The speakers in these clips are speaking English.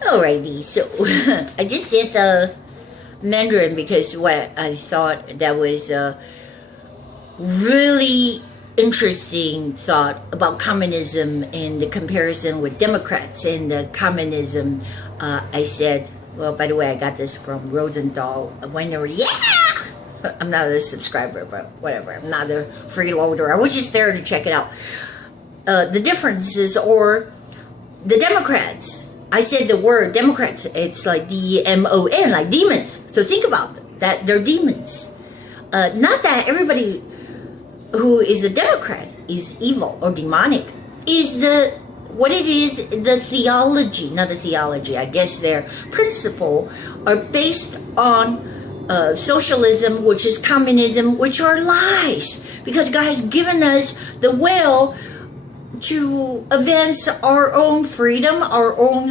Alrighty, so I just did the Mandarin because what I thought that was a really interesting thought about communism and the comparison with Democrats and the communism. I said, well, by the way, I got this from Rosenthal. I'm not a subscriber, but whatever. I'm not a freeloader. I was just there to check it out. The differences, or the Democrats. I said the word Democrats. It's like D-M-O-N, like demons. So think about that. They're demons. Not that everybody who is a Democrat is evil or demonic. Is what it is, the theology, not the theology. I guess their principle are based on socialism, which is communism, which are lies. Because God has given us the will to advance our own freedom, our own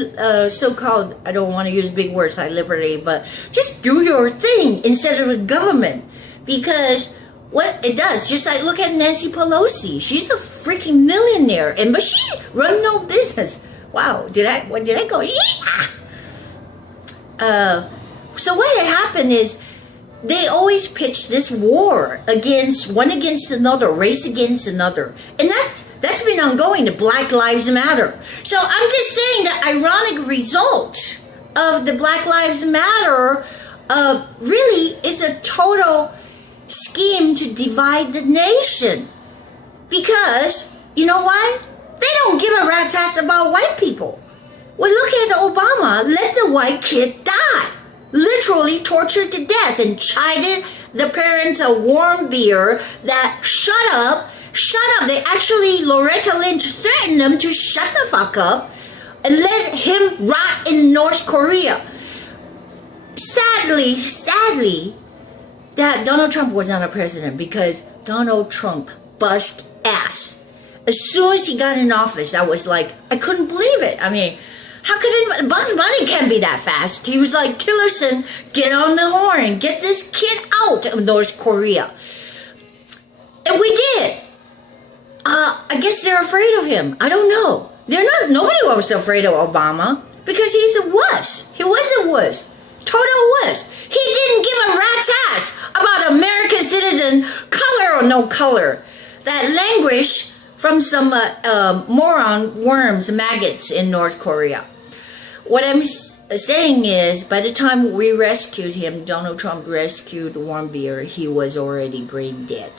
so-called, I don't want to use big words like liberty, but just do your thing instead of a government. Because what it does, just like look at Nancy Pelosi. She's a freaking millionaire, but she run no business. Wow, did I go? Yeah. So what had happened is they always pitch this war against another, race against another. And that's been ongoing, the Black Lives Matter. So I'm just saying the ironic result of the Black Lives Matter really is a total scheme to divide the nation. Because, you know why? They don't give a rat's ass about white people. Well, look at Obama, let the white kid die. Literally tortured to death and chided the parents of warm beer that shut up. They actually, Loretta Lynch threatened them to shut the fuck up and let him rot in North Korea. Sadly, that Donald Trump was not a president because Donald Trump bust ass. As soon as he got in office, I was like, I couldn't believe it. I mean, how could Bugs Bunny can't be that fast? He was like, Tillerson, get on the horn, get this kid out of North Korea. And we did. I guess they're afraid of him. I don't know. Nobody was afraid of Obama because he's a wuss. He was a wuss. Total wuss. He didn't give a rat's ass about American citizen, color or no color, that languish from some moron worms, maggots in North Korea. What I'm saying is, by the time we rescued him, Donald Trump rescued Warm Beer, he was already brain dead.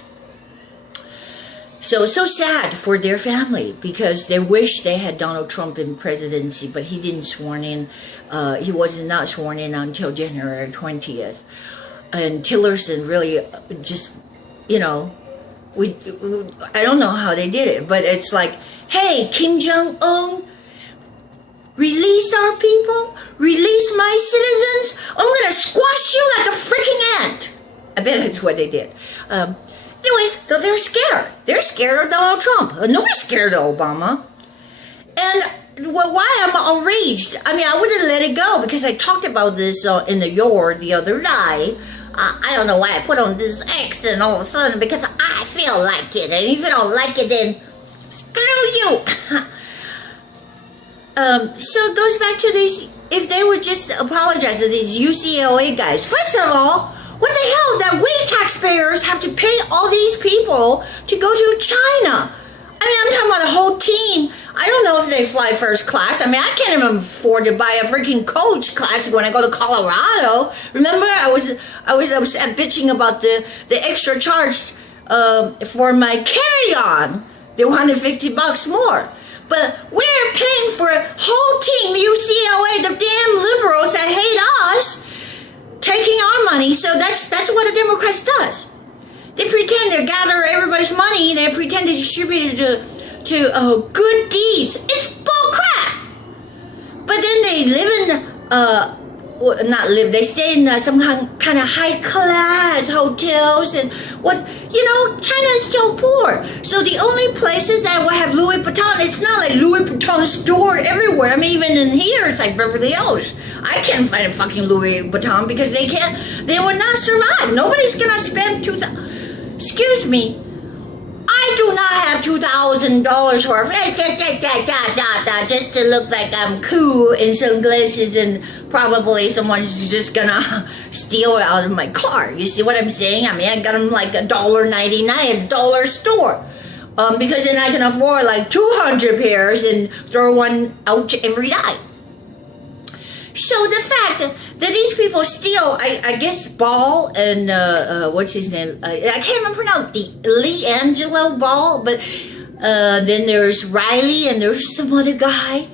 So sad for their family because they wish they had Donald Trump in presidency, but he didn't sworn in. He was not sworn in until January 20th. And Tillerson really just, I don't know how they did it, but it's like, hey, Kim Jong-un, release our people, release my citizens, I'm going to squash you like a freaking ant. I bet that's what they did. Anyways, so they're scared. They're scared of Donald Trump. Nobody's scared of Obama. And why I'm enraged, I mean, I wouldn't let it go because I talked about this in the yard the other day. I don't know why I put on this accent all of a sudden because I feel like it. And if you don't like it, then screw you. So it goes back to these, if they would just apologize to these UCLA guys. First of all, what the hell that we taxpayers have to pay all these people to go to China? I mean, I'm talking about a whole team. I don't know if they fly first class. I mean, I can't even afford to buy a freaking coach class when I go to Colorado. Remember, I was upset bitching about the extra charge for my carry-on. They wanted $50 more. But we're paying for a whole team, UCLA, the damn liberals that hate us, taking our money. So that's what the Democrats does. They pretend they gather everybody's money. They pretend to distribute it to good deeds. It's bullcrap. But then they live in, they stay in some kind of high class hotels and China is still poor. So the only places that will have Louis Vuitton, it's not like Louis Vuitton store everywhere. I mean, even in here, it's like Beverly Hills. I can't find a fucking Louis Vuitton because they will not survive. Nobody's gonna spend $2,000. Excuse me. I I do not have $2,000 worth just to look like I'm cool in sunglasses and probably someone's just gonna steal it out of my car. You see what I'm saying? I mean, I got them like $1.99 at a dollar store. Because then I can afford like 200 pairs and throw one out every night. So the fact that these people steal, I guess Ball and what's his name? I can't remember pronounce Lee Angelo Ball, but then there's Riley and there's some other guy.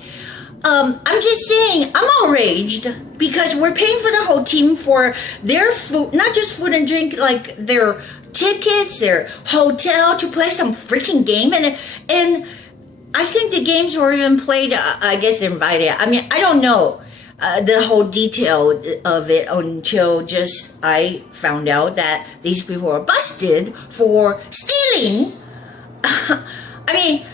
I'm just saying, I'm outraged because we're paying for the whole team for their food, not just food and drink, like their tickets, their hotel to play some freaking game, and I think the games were even played. I guess they're invited. I mean, I don't know the whole detail of it until just I found out that these people were busted for stealing. I mean,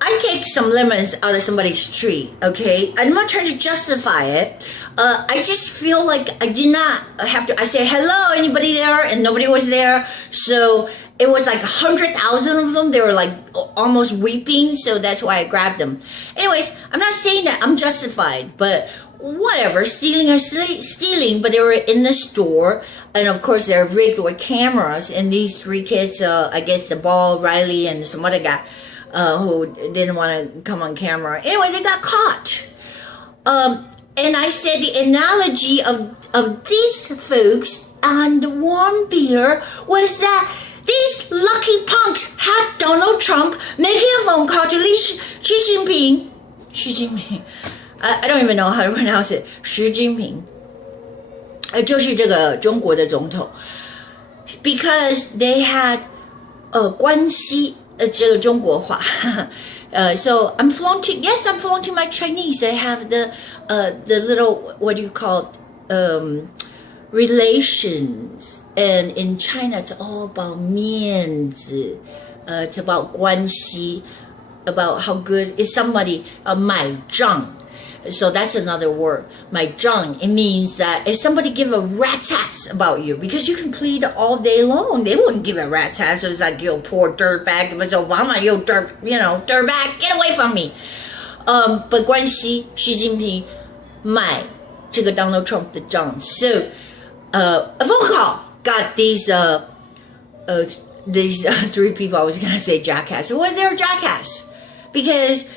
I take some lemons out of somebody's tree, okay? I'm not trying to justify it. I just feel like I did not have to. I said, hello, anybody there? And nobody was there. So it was like 100,000 of them. They were like almost weeping. So that's why I grabbed them. Anyways, I'm not saying that I'm justified, but whatever, stealing or stealing. But they were in the store. And of course, they're rigged with cameras. And these three kids, I guess the Ball, Riley, and some other guy who didn't want to come on camera. Anyway, they got caught. And I said the analogy of these folks and the warm beer was that these lucky punks had Donald Trump making a phone call to Xi Jinping. I don't even know how to pronounce it. Xi Jinping. 就是这个中国的总统 because they had 关系这个中国话 so I'm flaunting my Chinese. I have the little, what do you call it, relations, and in China it's all about 面子 it's about 关系, about how good is somebody 买账. So that's another word. 买账, it means that if somebody give a rat's ass about you, because you can plead all day long, they wouldn't give a rat's ass. So it's like, you poor dirtbag. It was Obama, you dirtbag, get away from me. But 关系 Xi Jinping 买这个 Donald Trump 的账. So a phone call got these three people. I was gonna say jackass. Well, they're jackass because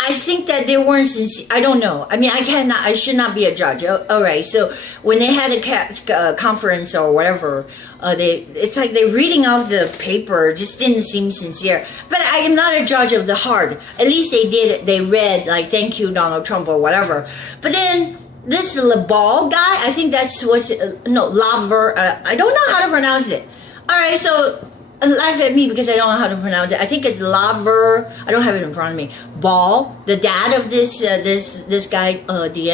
I think that they weren't sincere. I don't know. I mean, I should not be a judge. All right. So when they had a conference or whatever, it's like they're reading off the paper. Just didn't seem sincere. But I am not a judge of the heart. At least they read like, thank you, Donald Trump or whatever. But then this Ball guy, I think that's Laver. I don't know how to pronounce it. All right. So laugh at me because I don't know how to pronounce it. I think it's Laver. I don't have it in front of me. Ball, the dad of this guy, Lee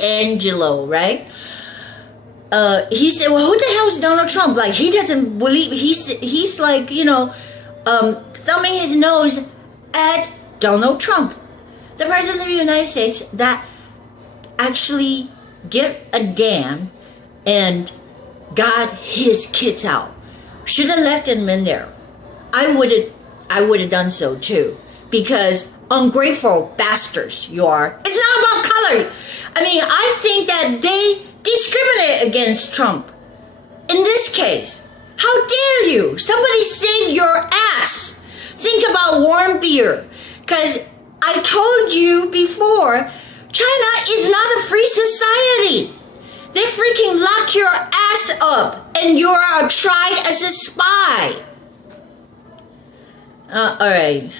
Angelo, right? He said, well, who the hell is Donald Trump? Like, he doesn't believe, he's like, thumbing his nose at Donald Trump, the president of the United States, that actually get a damn and got his kids out. Should have left him in there. I would have done so too, because ungrateful bastards you are. It's not about color. I mean, I think that they discriminate against Trump. In this case, how dare you? Somebody save your ass. Think about warm beer, because I told you before, China is not a free society. They freaking lock your ass up and you are tried as a spy. Alright.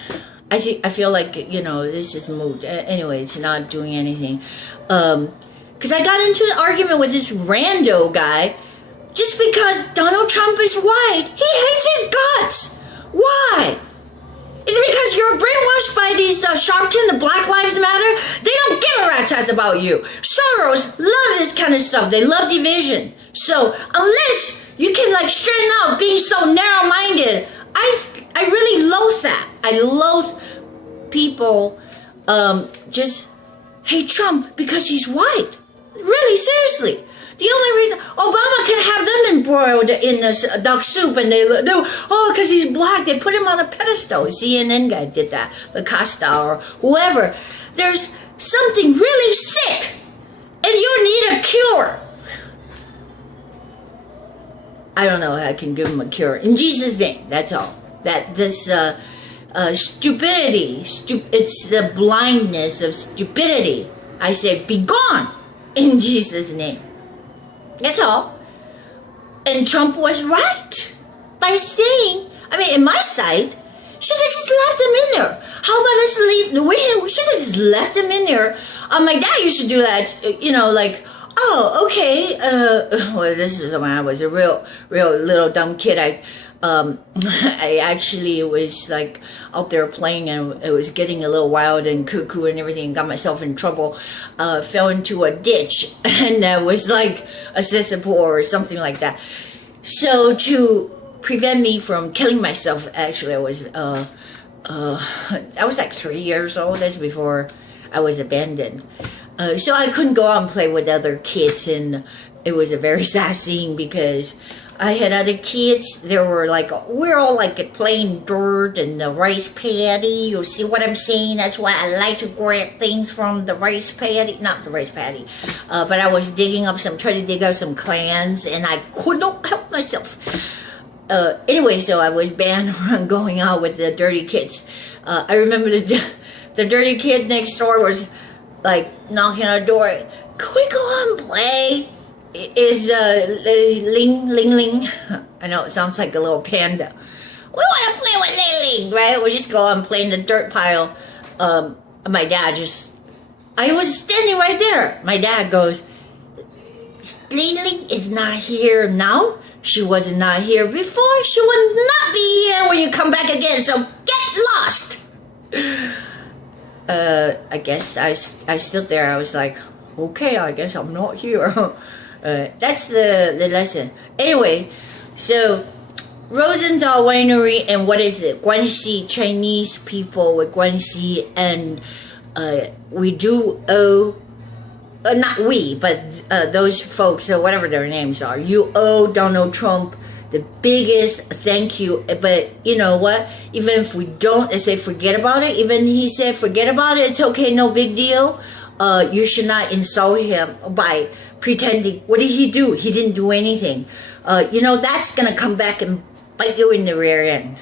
I feel like, this is moot. Anyway, it's not doing anything. Because I got into an argument with this rando guy just because Donald Trump is white. He hates his guts. Why? Is it because you're brainwashed by these Sharpton, the Black Lives Matter? They don't give a rat's ass about you. Soros love this kind of stuff. They love division. So unless you can straighten out being so narrow-minded, I really loathe that. I loathe people just hate Trump because he's white. Really, seriously. The only reason Obama can have them embroiled in this duck soup, and they because he's black, they put him on a pedestal. CNN guy did that, the Costa or whoever. There's something really sick, and you need a cure. I don't know how I can give him a cure. In Jesus' name, that's all. That this stupidity, it's the blindness of stupidity. I say, be gone in Jesus' name. That's all. And Trump was right by saying, I mean, in my sight, should have just left him in there. How about us leave? We should have just left him in there. My dad used to do that, like, oh, okay. Well, this is when I was a real little dumb kid. I actually was like out there playing, and it was getting a little wild and cuckoo and everything, and got myself in trouble. Fell into a ditch, and was like a cesspool or something like that. So to prevent me from killing myself, actually, I was like 3 years old. That's before I was abandoned. So I couldn't go out and play with other kids, and it was a very sad scene because I had other kids. They were like, we're all like playing dirt and the rice paddy. You see what I'm saying? That's why I like to grab things from the rice paddy. Not the rice paddy. But I was trying to dig up some clams, and I could not help myself. Anyway, so I was banned from going out with the dirty kids. I remember the dirty kid next door was like knocking on the door. Can we go out and play? Is Ling Ling. I know it sounds like a little panda. We want to play with Ling Ling, right? We just go out and play in the dirt pile. My dad I was standing right there. My dad goes, Ling Ling is not here now. She was not here before. She will not be here when you come back again. So get lost. I guess I stood there. I was like, okay, I guess I'm not here. That's the lesson. Anyway, so Rosenthal Winery and what is it? Guangxi, Chinese people with Guangxi, and we do owe, not we, but those folks, or whatever their names are, you owe Donald Trump the biggest thank you. But you know what? Even if we don't, they say forget about it. Even he said forget about it. It's okay, no big deal. You should not insult him by pretending. What did he do? He didn't do anything. That's gonna come back and bite you in the rear end.